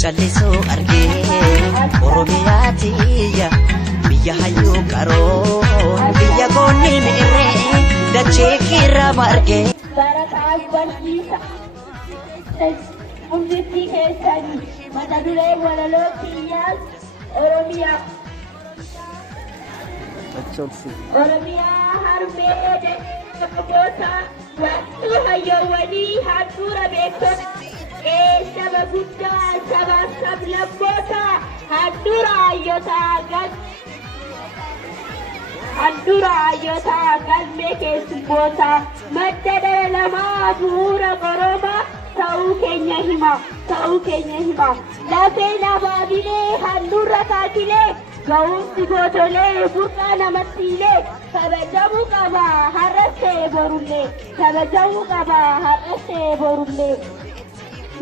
Jalliso arge Oromiyaatiya biyya hayyuu qaroo biyya goonni mi'irre dachee kirra marge Barataan barsiisa humnitti keessanii mata duree walaloo kiyyaas Oromiyaa harmee goota wattuu hayyoowwanii handhuura beektoota saba guddaa sabaaf sablammoota handhuura hayyotaa galmee keessummoota madda dhala namaa bu'uura qoroma ta'uu keenya hima lafeen abaabilee handhuura taakilee ga'umsi gootolee burqaa namattiilee kabajamuu qaba har'as ta'e borullee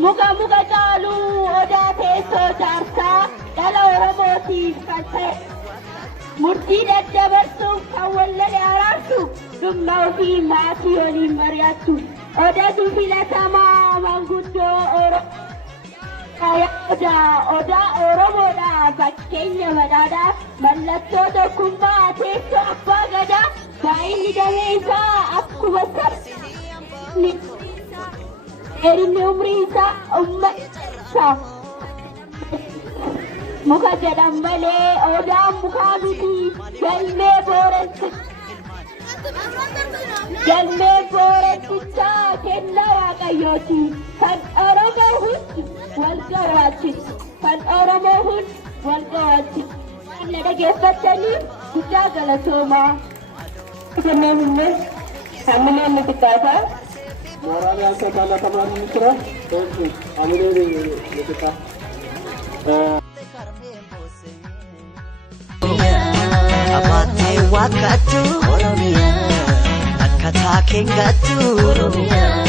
muka caaluu odaa teessoo jaarsaa dhala oromootiif kan ta'e murtii daddabarsuuf kan wallale araarsu dhumna ofii maatii waliin mari'attu odatu filatamaa manguddoo odaa oromoodha fakkeenya badhaadhaa mallattoo tokkummaa teessoo abbaa gadaa baay'inni damee isaa akkuma sabni dheerinni umrii isaa ummata muka jedhan malee odaan mukaa miti galmee boorettichaa kennaa waaqayyooti kan oromoo hundi wal gawwaachisu na dhageeffattaniif guddaa galatoomaa. Kanneen illee hamileen ni xiqqaataa. Mooraan akka kana qaban ni tura. Hamileen ni xiqqaa. Abaatee wakkatu Oromiyaa akka taakeen gattu Oromiyaa.